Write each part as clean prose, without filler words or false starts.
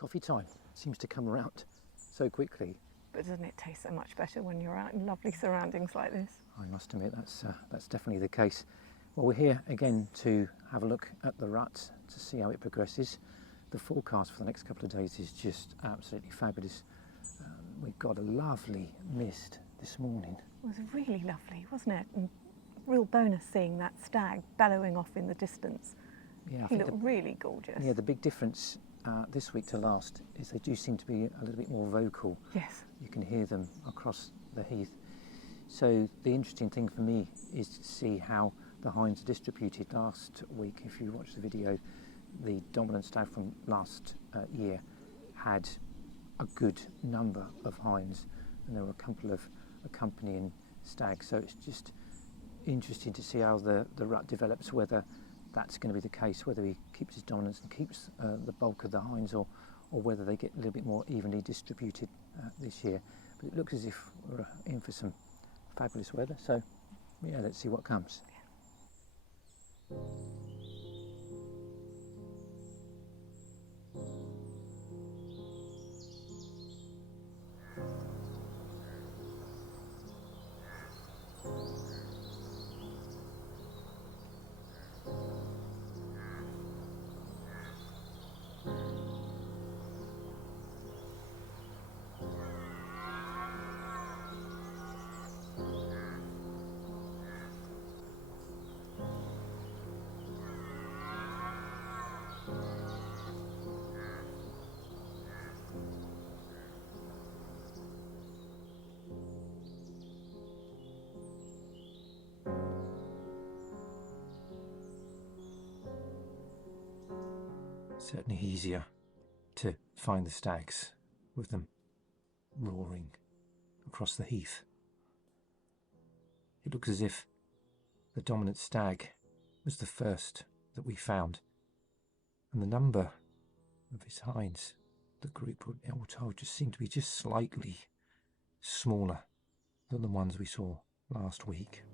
Coffee time seems to come around so quickly. But doesn't it taste so much better when you're out in lovely surroundings like this? I must admit that's definitely the case. Well, we're here again to have a look at the rut to see how it progresses. The forecast for the next couple of days is just absolutely fabulous. We've got a lovely mist this morning. It was really lovely, wasn't it? And real bonus seeing that stag bellowing off in the distance. Yeah, He looked really gorgeous. Yeah, the big difference this week to last is they do seem to be a little bit more vocal. Yes. You can hear them across the heath. So the interesting thing for me is to see how the hinds are distributed. Last week, if you watch the video, the dominant stag from last year had a good number of hinds, and there were a couple of accompanying stags. So it's just interesting to see how the rut develops, whether that's going to be the case, whether he keeps his dominance and keeps the bulk of the hinds, or whether they get a little bit more evenly distributed this year. But it looks as if we're in for some fabulous weather, so yeah, let's see what comes. Certainly easier to find the stags with them roaring across the heath. It looks as if the dominant stag was the first that we found, and the number of his hinds, the group all told, just seemed to be just slightly smaller than the ones we saw last week.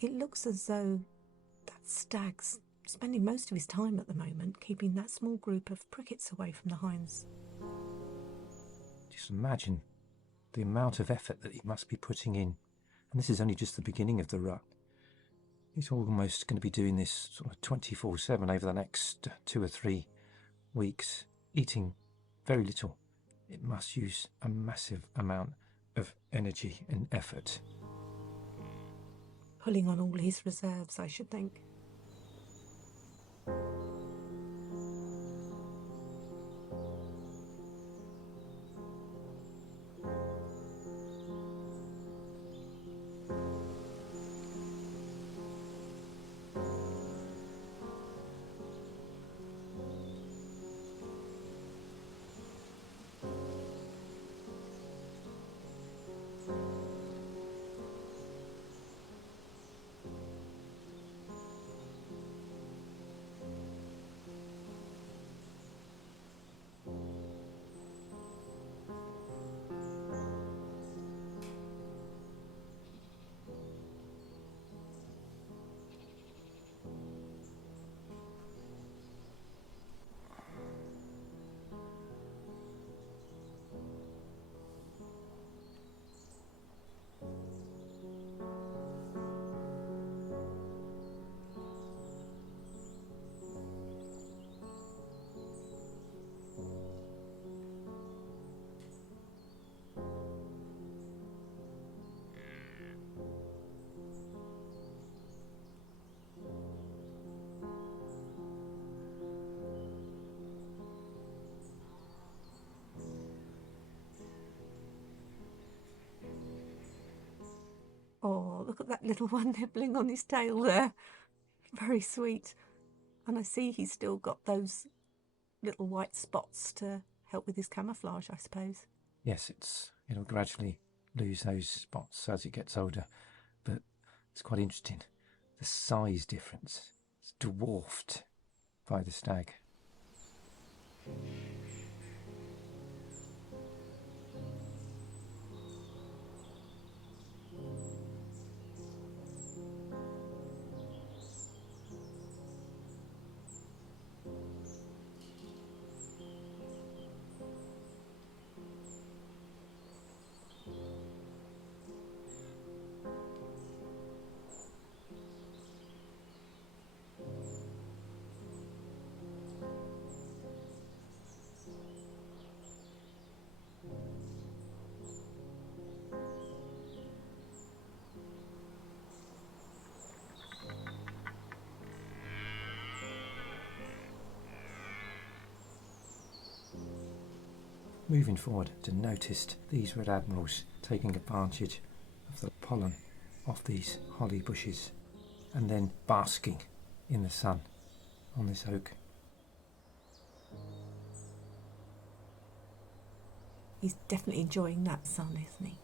It looks as though that stag's spending most of his time at the moment keeping that small group of prickets away from the hinds. Just imagine the amount of effort that he must be putting in. And this is only just the beginning of the rut. He's almost going to be doing this sort of 24/7 over the next 2 or 3 weeks, eating very little. It must use a massive amount of energy and effort. Pulling on all his reserves, I should think. Oh, look at that little one nibbling on his tail there. Very sweet. And I see he's still got those little white spots to help with his camouflage, I suppose. Yes, it'll gradually lose those spots as it gets older, but it's quite interesting. The size difference. It's dwarfed by the stag. Moving forward, to noticed these red admirals taking advantage of the pollen off these holly bushes and then basking in the sun on this oak. He's definitely enjoying that sun, isn't he?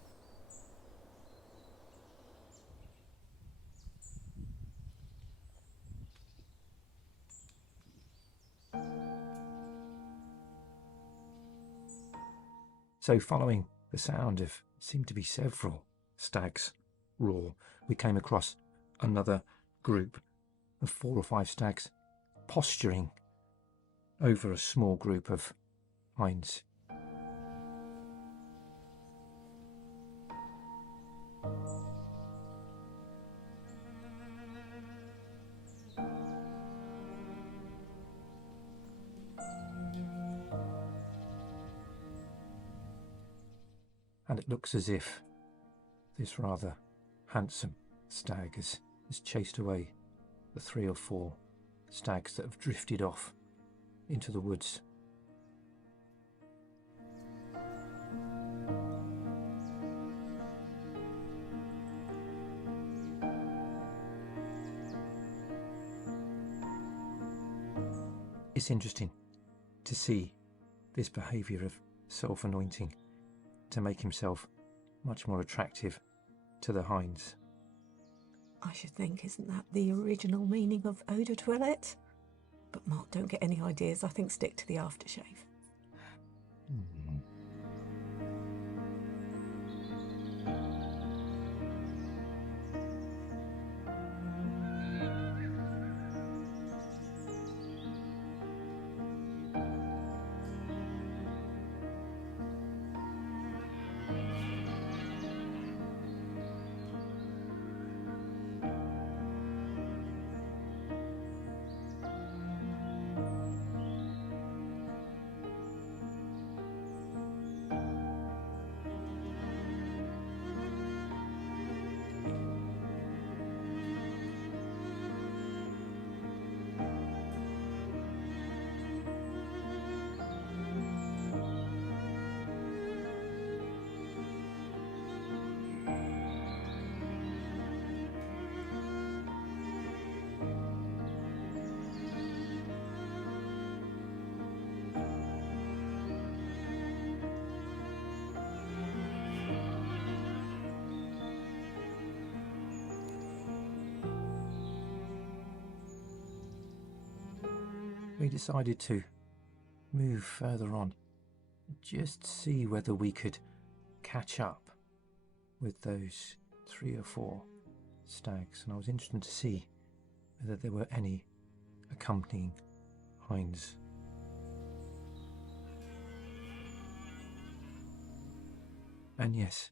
So following the sound of seemed to be several stags roar, we came across another group of 4 or 5 stags posturing over a small group of hinds. And it looks as if this rather handsome stag has chased away the 3 or 4 stags that have drifted off into the woods. It's interesting to see this behaviour of self-anointing to make himself much more attractive to the hinds. I should think, isn't that the original meaning of eau de toilette? But Mark, don't get any ideas. I think stick to the aftershave. We decided to move further on, just see whether we could catch up with those 3 or 4 stags, and I was interested to see whether there were any accompanying hinds. And yes,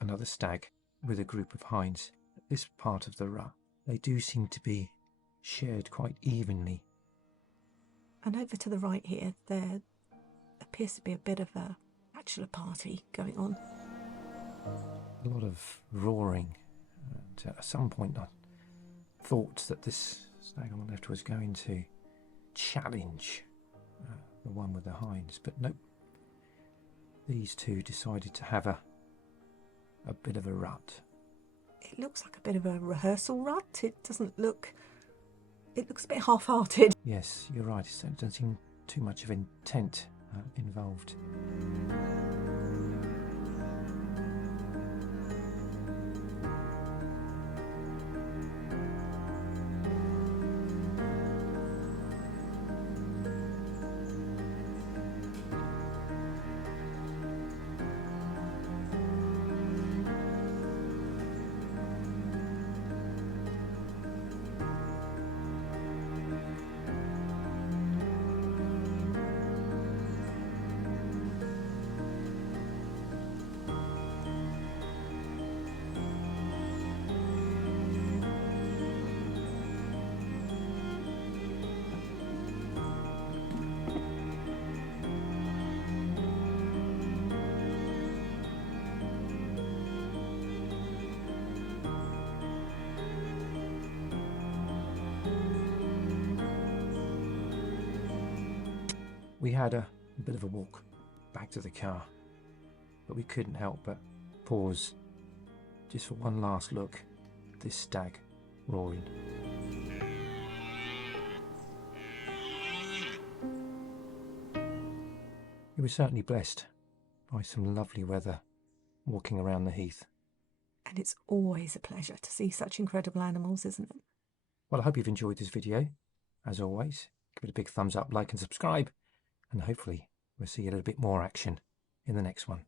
another stag with a group of hinds. At this part of the rut, they do seem to be shared quite evenly. And over to the right here, there appears to be a bit of a bachelor party going on. A lot of roaring, and at some point I thought that this stag on the left was going to challenge the one with the hinds, but nope. These two decided to have a bit of a rut. It looks like a bit of a rehearsal rut. It doesn't look... It looks a bit half-hearted. Yes, you're right. It doesn't seem too much of intent involved. We had a bit of a walk back to the car, but we couldn't help but pause just for one last look at this stag roaring. We were certainly blessed by some lovely weather walking around the heath. And it's always a pleasure to see such incredible animals, isn't it? Well, I hope you've enjoyed this video. As always, give it a big thumbs up, like and subscribe, and hopefully we'll see a little bit more action in the next one.